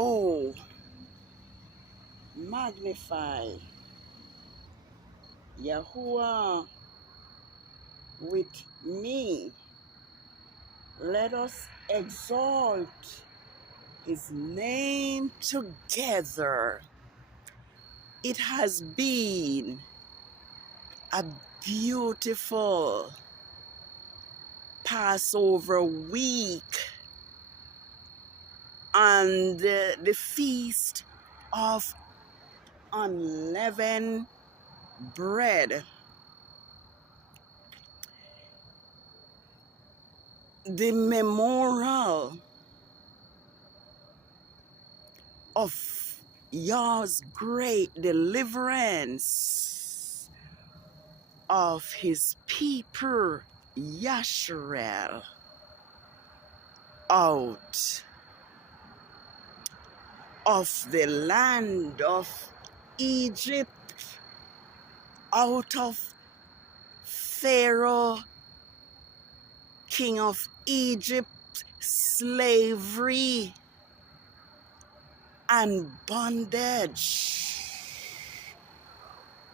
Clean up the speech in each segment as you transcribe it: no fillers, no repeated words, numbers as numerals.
Oh, magnify Yahuwah with me. Let us exalt his name together. It has been a beautiful Passover week and the feast of unleavened bread. The memorial of Yah's great deliverance of his people, Yasharel, out of the land of Egypt, out of Pharaoh, king of Egypt, slavery and bondage,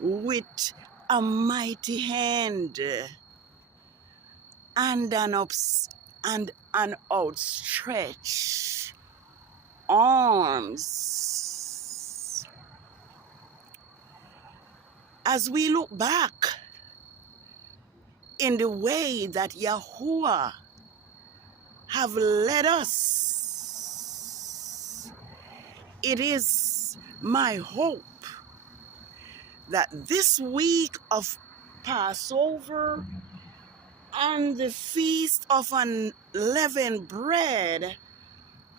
with a mighty hand and an outstretched arms. As we look back in the way that Yahuwah have led us, it is my hope that this week of Passover and the feast of unleavened bread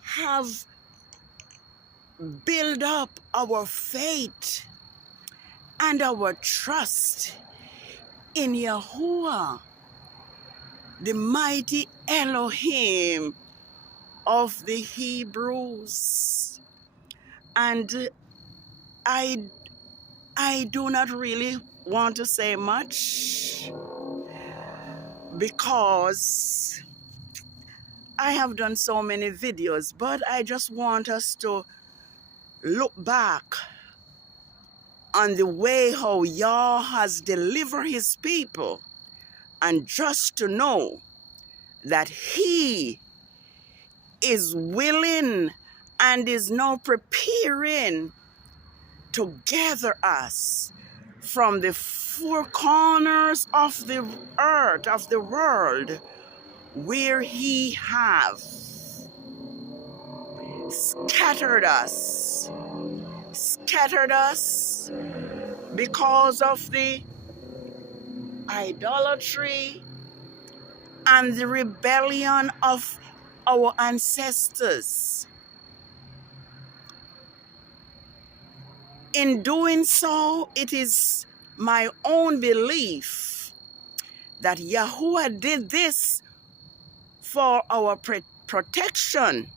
have built up our faith and our trust in Yahuwah, the mighty Elohim of the Hebrews. And I do not really want to say much because I have done so many videos, but I just want us to look back on the way how Yah has delivered his people, and just to know that he is willing and is now preparing to gather us from the four corners of the earth, of the world, where he have scattered us because of the idolatry and the rebellion of our ancestors. In doing so, it is my own belief that Yahuwah did this for our protection,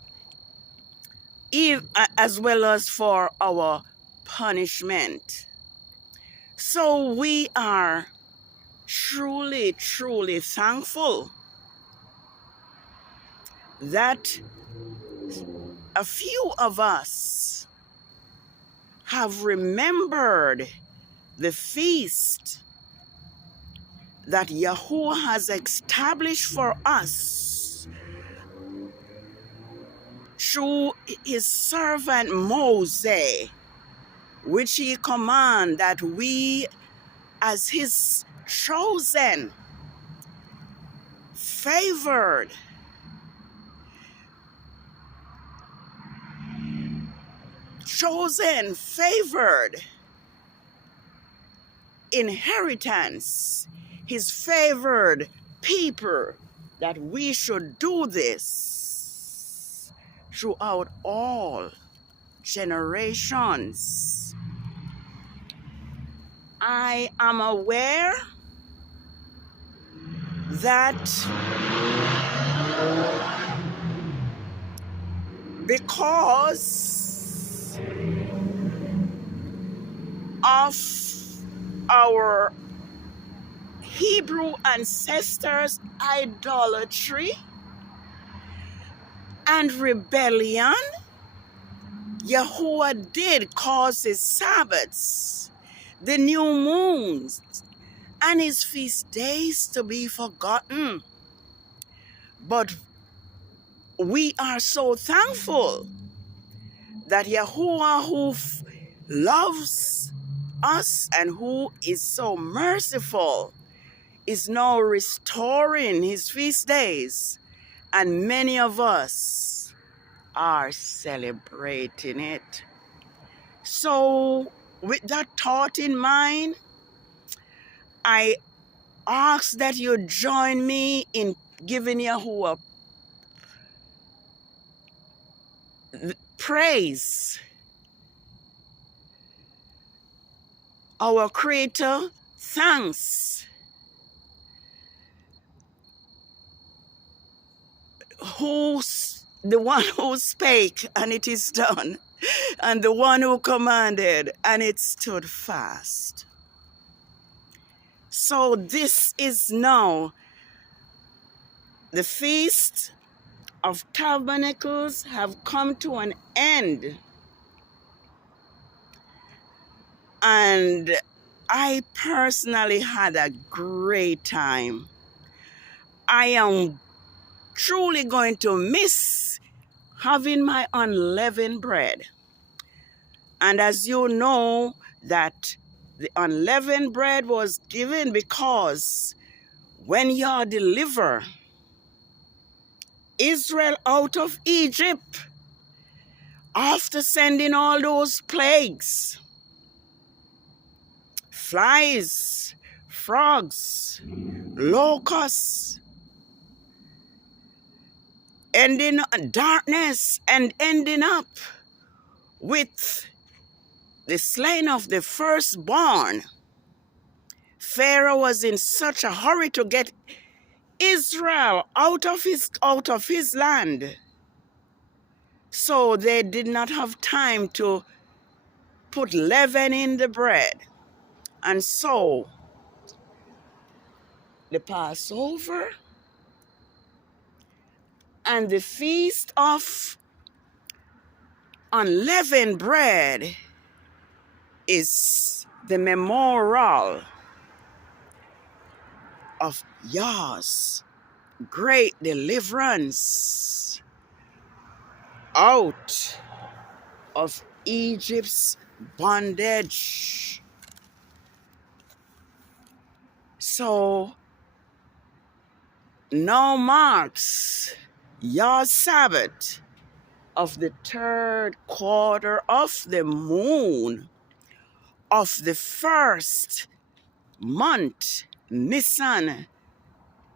as well as for our punishment. So we are truly, truly thankful that a few of us have remembered the feast that Yahuwah has established for us through his servant Moses, which he commanded that we, as his chosen, favored, inheritance, his favored people, that we should do this throughout all generations. I am aware that because of our Hebrew ancestors' idolatry and rebellion, Yahuwah did cause his Sabbaths, the new moons, and his feast days to be forgotten. But we are so thankful that Yahuwah, who loves us and who is so merciful, is now restoring his feast days, and many of us are celebrating it. So with that thought in mind, I ask that you join me in giving Yahuwah praise, our Creator, thanks, the one who spake and it is done, and the one who commanded and it stood fast. So this is now the Feast of Tabernacles have come to an end. And I personally had a great time. I am truly going to miss having my unleavened bread. And as you know, that the unleavened bread was given because when you deliver Israel out of Egypt, after sending all those plagues, flies, frogs, locusts, ending darkness and ending up with the slaying of the firstborn, Pharaoh was in such a hurry to get Israel out of his land. So they did not have time to put leaven in the bread. And so the Passover and the Feast of Unleavened Bread is the memorial of Yah's great deliverance out of Egypt's bondage. So now marks Yah's Sabbath of the third quarter of the moon of the first month, NISSAN,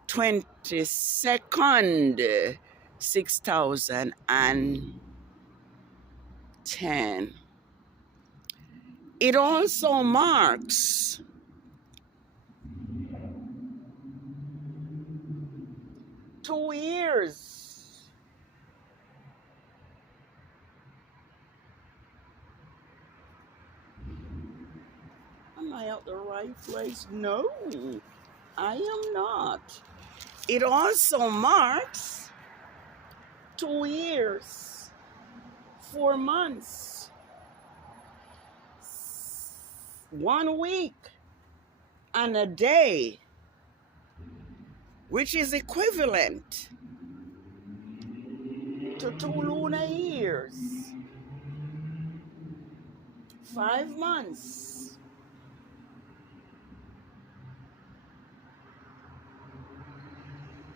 22nd, 6010. It also marks two years Am I at the right place? No, I am not. It also marks 2 years, 4 months, 1 week, and a day, which is equivalent to 2 lunar years, 5 months,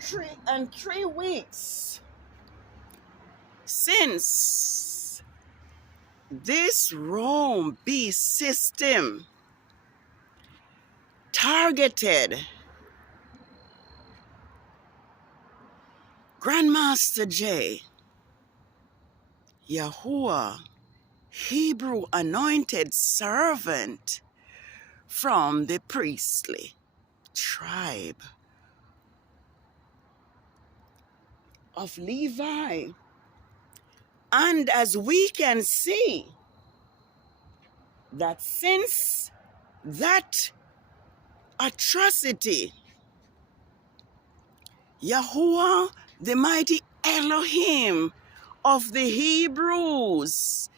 3 weeks since this Rome beast system targeted Grandmaster J, Yahuwah, Hebrew anointed servant from the priestly tribe of Levi. And as we can see, that since that atrocity, Yahuwah, the mighty Elohim of the Hebrews,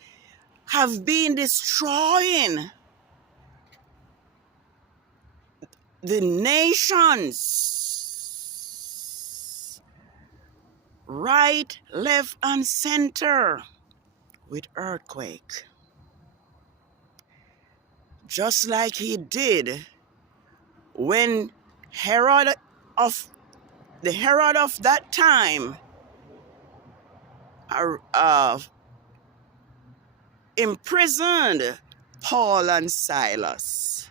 have been destroying the nations, right, left, and center with earthquake. Just like he did when the Herod of that time imprisoned Paul and Silas.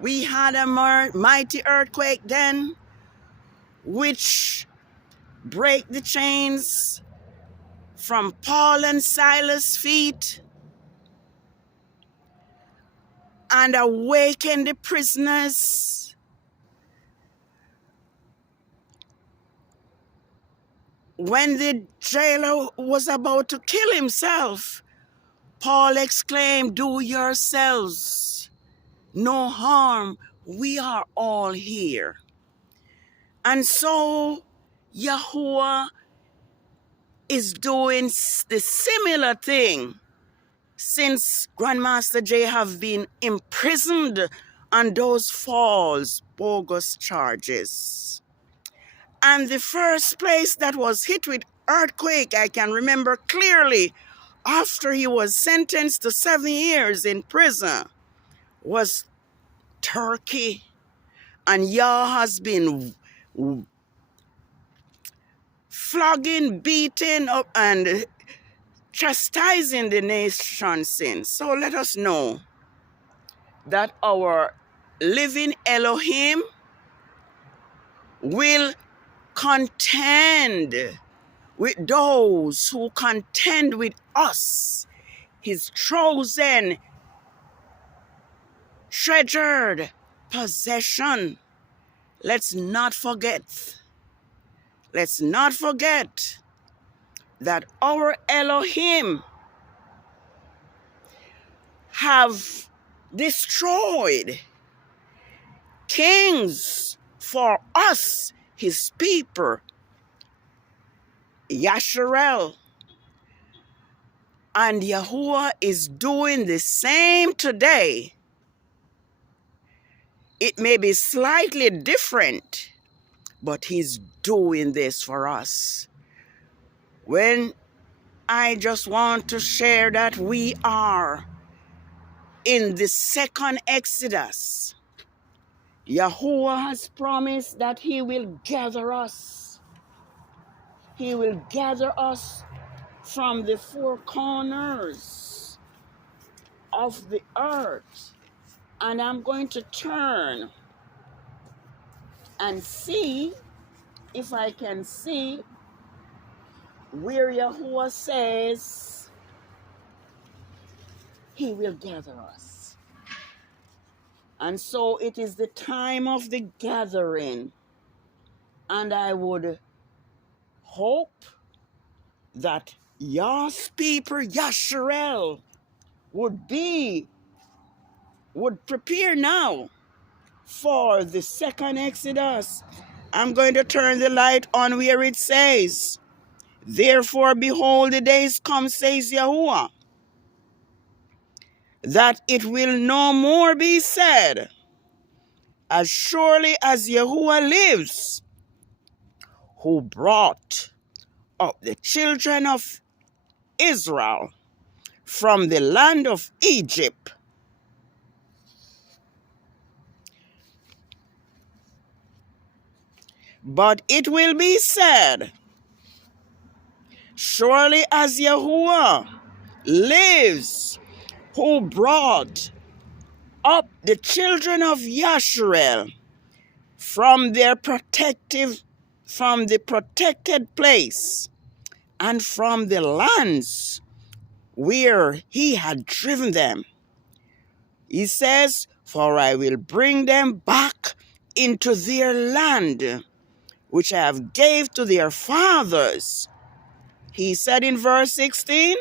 We had a mighty earthquake then, which break the chains from Paul and Silas' feet and awaken the prisoners. When the jailer was about to kill himself, Paul exclaimed, "Do yourselves no harm. We are all here." And so Yahuwah is doing the similar thing since Grandmaster Jay have been imprisoned on those false, bogus charges. And the first place that was hit with earthquake, I can remember clearly, after he was sentenced to 7 years in prison, was Turkey. And Yah has been flogging, beating up, and chastising the nation since. So let us know that our living Elohim will contend with those who contend with us, his chosen, treasured possession. Let's not forget that our Elohim have destroyed kings for us, his people, Yasharel. And Yahuwah is doing the same today. It may be slightly different, but he's doing this for us. When I just want to share that we are in the second Exodus. Yahuwah has promised that he will gather us. He will gather us from the four corners of the earth. And I'm going to turn and see if I can see where Yahuwah says he will gather us. And so it is the time of the gathering. And I would hope that Yah's people, Yasharel, would prepare now for the second Exodus. I'm going to turn the light on where it says, "Therefore, behold, the days come, says Yahuwah, that it will no more be said, as surely as Yahuwah lives, who brought up the children of Israel from the land of Egypt, but it will be said, surely as Yahuwah lives, who brought up the children of Yasharel from the protected place and from the lands where he had driven them. He says, for I will bring them back into their land, which I have gave to their fathers." He said in verse 16,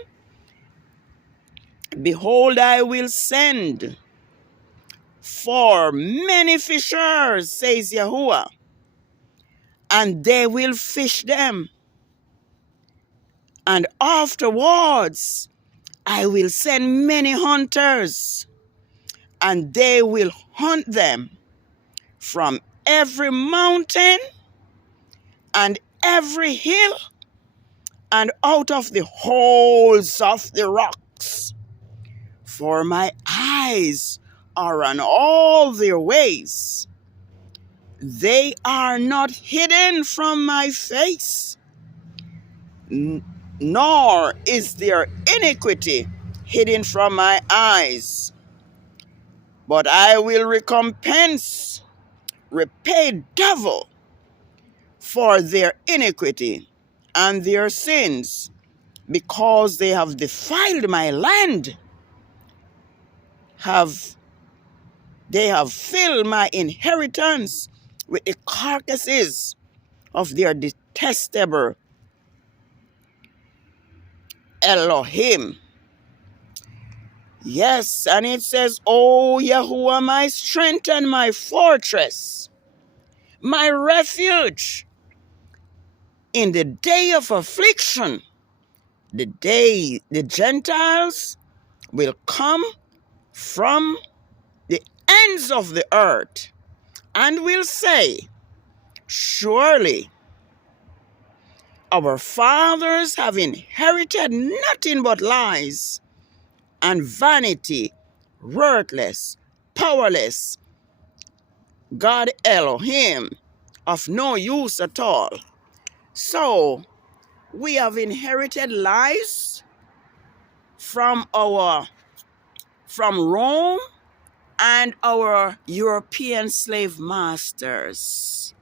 "Behold, I will send for many fishers, says Yahuwah, and they will fish them. And afterwards I will send many hunters, and they will hunt them from every mountain and every hill and out of the holes of the rocks. For my eyes are on all their ways. They are not hidden from my face, nor is their iniquity hidden from my eyes. But I will repay double for their iniquity and their sins, because they have defiled my land. They have filled my inheritance with the carcasses of their detestable Elohim. Yes, and it says, O Yahuwah, my strength and my fortress, my refuge in the day of affliction. The day the Gentiles will come from the ends of the earth and will say, surely our fathers have inherited nothing but lies and vanity, worthless, powerless, God Elohim, of no use at all. So we have inherited lies from Rome and our European slave masters.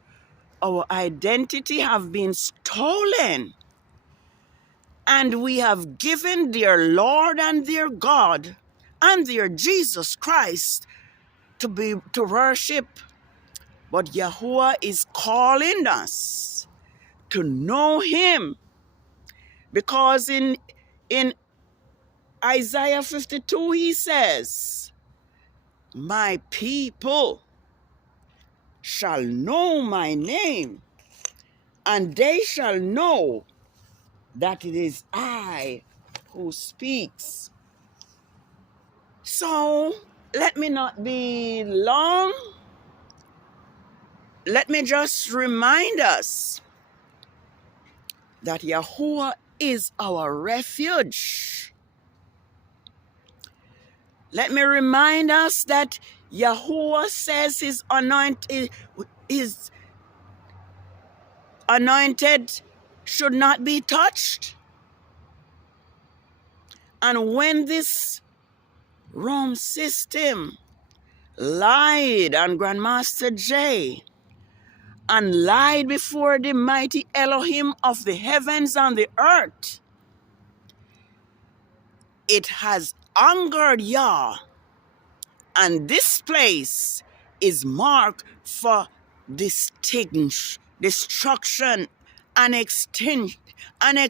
Our identity have been stolen, and we have given their Lord and their God and their Jesus Christ to worship. But Yahuwah is calling us to know him, because in Isaiah 52 he says, my people shall know my name, and they shall know that it is I who speaks. So let me not be long. Let me just remind us that Yahuwah is our refuge. Let me remind us that Yahuwah says his anointed should not be touched. And when this Rome system lied on Grandmaster J and lied before the mighty Elohim of the heavens and the earth, it has angered Yah, and this place is marked for destruction and extinction. I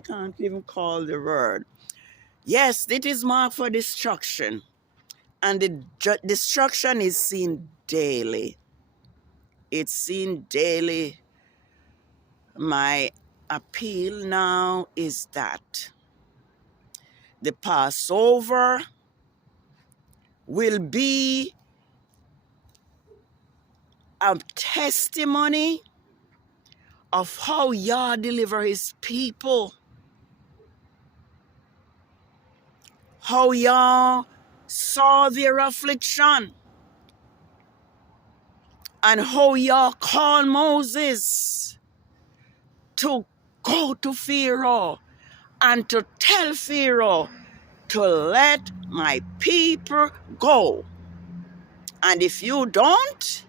can't even call the word. Yes, it is marked for destruction, and the destruction is seen daily. It's seen daily. My appeal now is that the Passover will be a testimony of how Yah deliver his people, how Yah saw their affliction, and how Yah called Moses to go to Pharaoh and to tell Pharaoh to let my people go. And if you don't,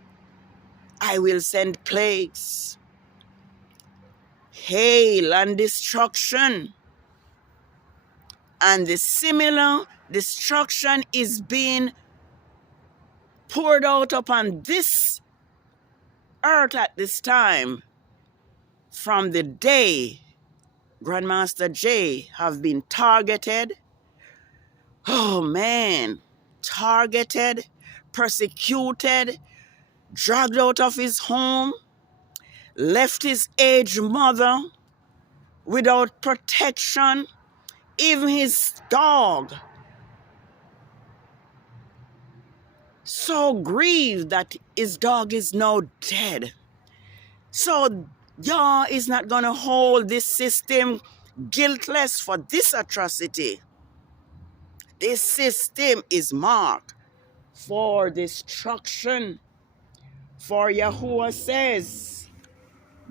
I will send plagues, hail, and destruction. And the similar destruction is being poured out upon this earth at this time, from the day Grandmaster J have been targeted. Oh man, targeted, persecuted, dragged out of his home, left his aged mother, without protection. Even his dog so grieved that his dog is now dead. So Yah is not going to hold this system guiltless for this atrocity. This system is marked for destruction. For Yahuwah says,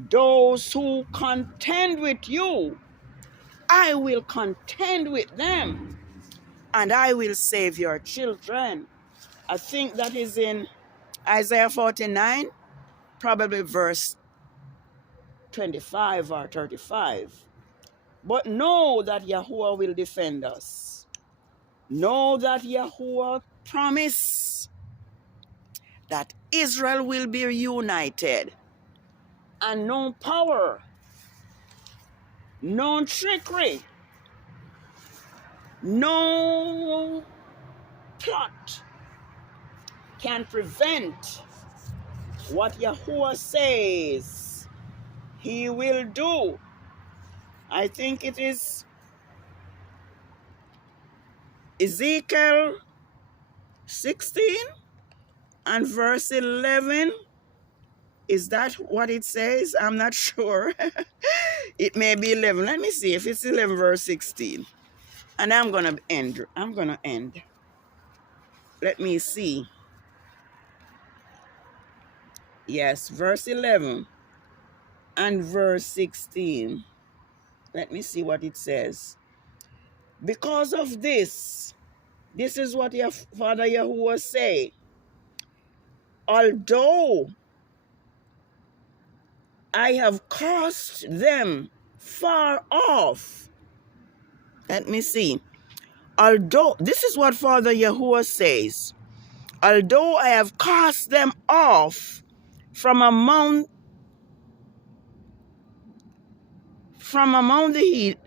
those who contend with you, I will contend with them, and I will save your children. I think that is in Isaiah 49, probably verse 25 or 35. But know that Yahuwah will defend us. Know that Yahuwah promised that Israel will be united, and no power, no trickery, no plot can prevent what Yahuwah says he will do. I think it is Ezekiel 16 and verse 11. Is that what it says? I'm not sure. It may be 11. Let me see if it's 11 verse 16. And I'm going to end. Let me see. Yes, verse 11 and verse 16. Let me see what it says. Because of this is what your Father Yahuwah say. Although I have cast them far off. Let me see. Although, this is what Father Yahuwah says. Although I have cast them off from among the heat.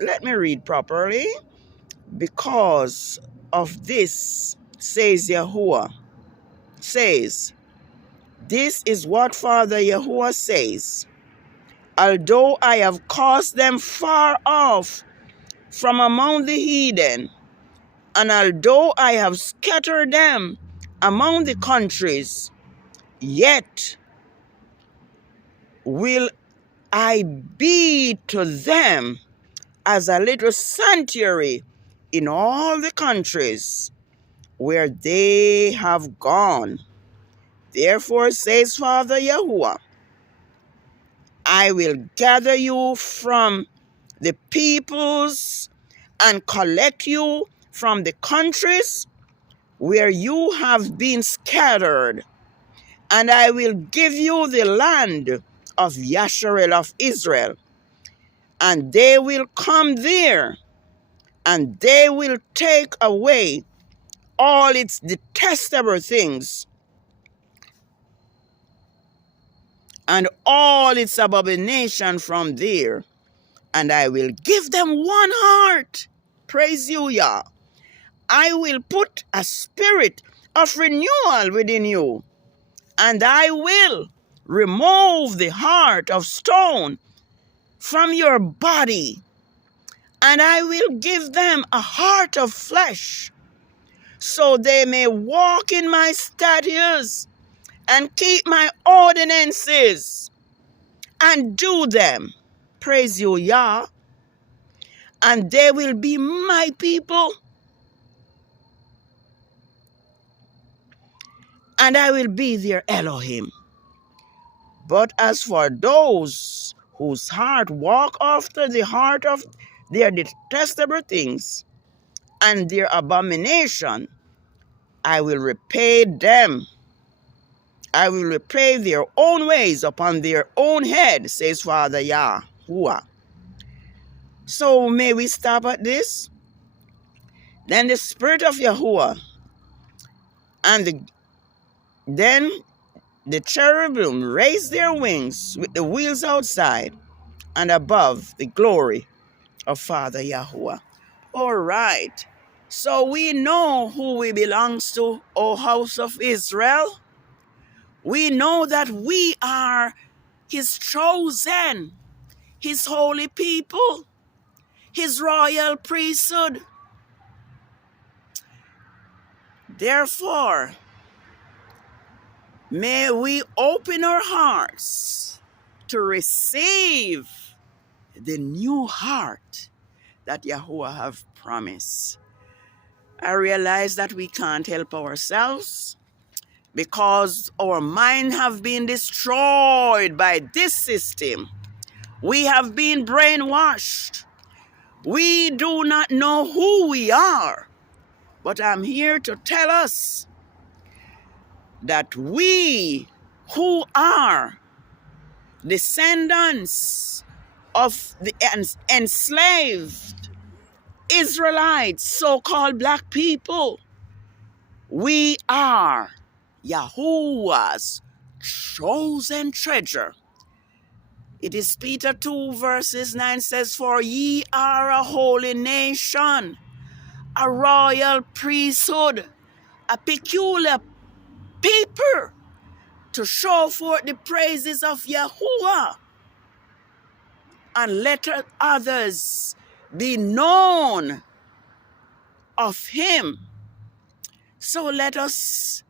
Let me read properly. Because of this, says Yahuwah, says, this is what Father Yahuwah says. Although I have cast them far off from among the heathen, and although I have scattered them among the countries, yet will I be to them as a little sanctuary in all the countries where they have gone. Therefore, says Father Yahuwah, I will gather you from the peoples and collect you from the countries where you have been scattered, and I will give you the land of Yasharel of Israel, and they will come there, and they will take away all its detestable things and all its abomination from there, and I will give them one heart. Praise you, Yah. I will put a spirit of renewal within you, and I will remove the heart of stone from your body, and I will give them a heart of flesh, so they may walk in my statutes and keep my ordinances and do them. Praise you, Yah. And they will be my people, and I will be their Elohim. But as for those whose heart walk after the heart of their detestable things and their abomination, I will repay them. I will repay their own ways upon their own head, says Father Yahuwah. So may we stop at this? Then the Spirit of Yahuwah and then the cherubim raised their wings with the wheels outside and above the glory of Father Yahuwah. All right. So we know who we belongs to, O house of Israel. We know that we are his chosen. his holy people, his royal priesthood. Therefore, may we open our hearts to receive the new heart that Yahuwah have promised. I realize that we can't help ourselves because our mind have been destroyed by this system. We have been brainwashed. We do not know who we are. But I'm here to tell us that we who are descendants of the enslaved Israelites, so-called black people, we are Yahuwah's chosen treasure. It is Peter 2 verses 9 says, for ye are a holy nation, a royal priesthood, a peculiar people, to show forth the praises of Yahuwah, and let others be known of him. So let us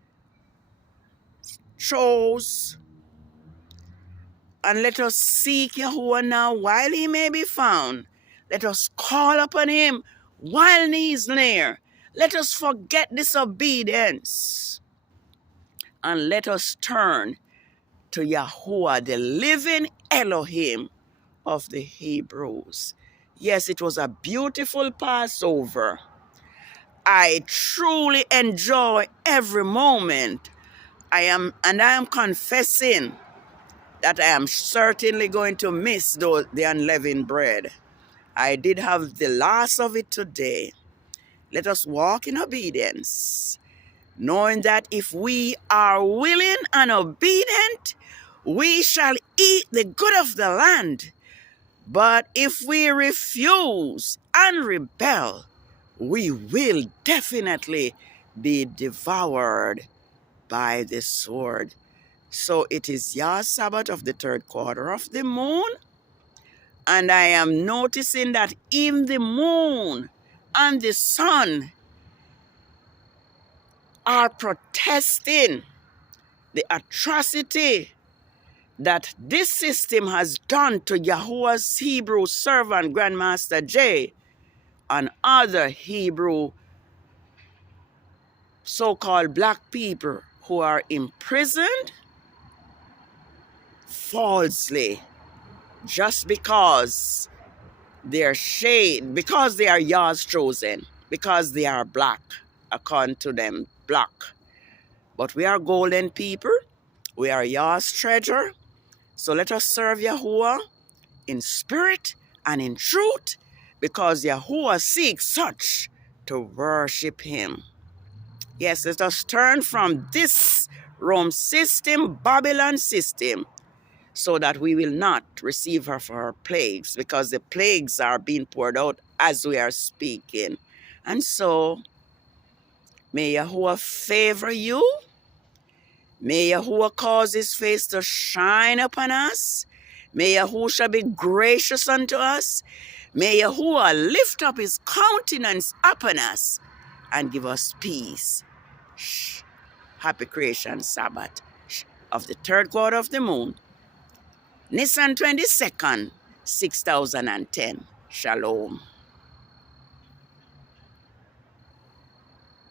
choose and let us seek Yahuwah now while he may be found. Let us call upon him while he is near. Let us forget disobedience and let us turn to Yahuwah, the living Elohim of the Hebrews. Yes, it was a beautiful Passover. I truly enjoy every moment. I am confessing that I am certainly going to miss the unleavened bread. I did have the last of it today. Let us walk in obedience, knowing that if we are willing and obedient, we shall eat the good of the land. But if we refuse and rebel, we will definitely be devoured by the sword. So it is Yah Sabbath of the third quarter of the moon. And I am noticing that even the moon and the sun are protesting the atrocity that this system has done to Yahuwah's Hebrew servant, Grandmaster J, and other Hebrew so-called black people who are imprisoned falsely just because they're shade, because they are Yah's chosen, because they are black, according to them, black. But we are golden people. We are Yah's treasure. So let us serve Yahuwah in spirit and in truth, because Yahuwah seeks such to worship him. Yes, let us turn from this Rome system, Babylon system, so that we will not receive her for her plagues, because the plagues are being poured out as we are speaking. And so, may Yahuwah favor you. May Yahuwah cause his face to shine upon us. May Yahuwah be gracious unto us. May Yahuwah lift up his countenance upon us and give us peace. Happy Creation Sabbath of the third quarter of the moon, NISSAN 22nd, 6010. Shalom.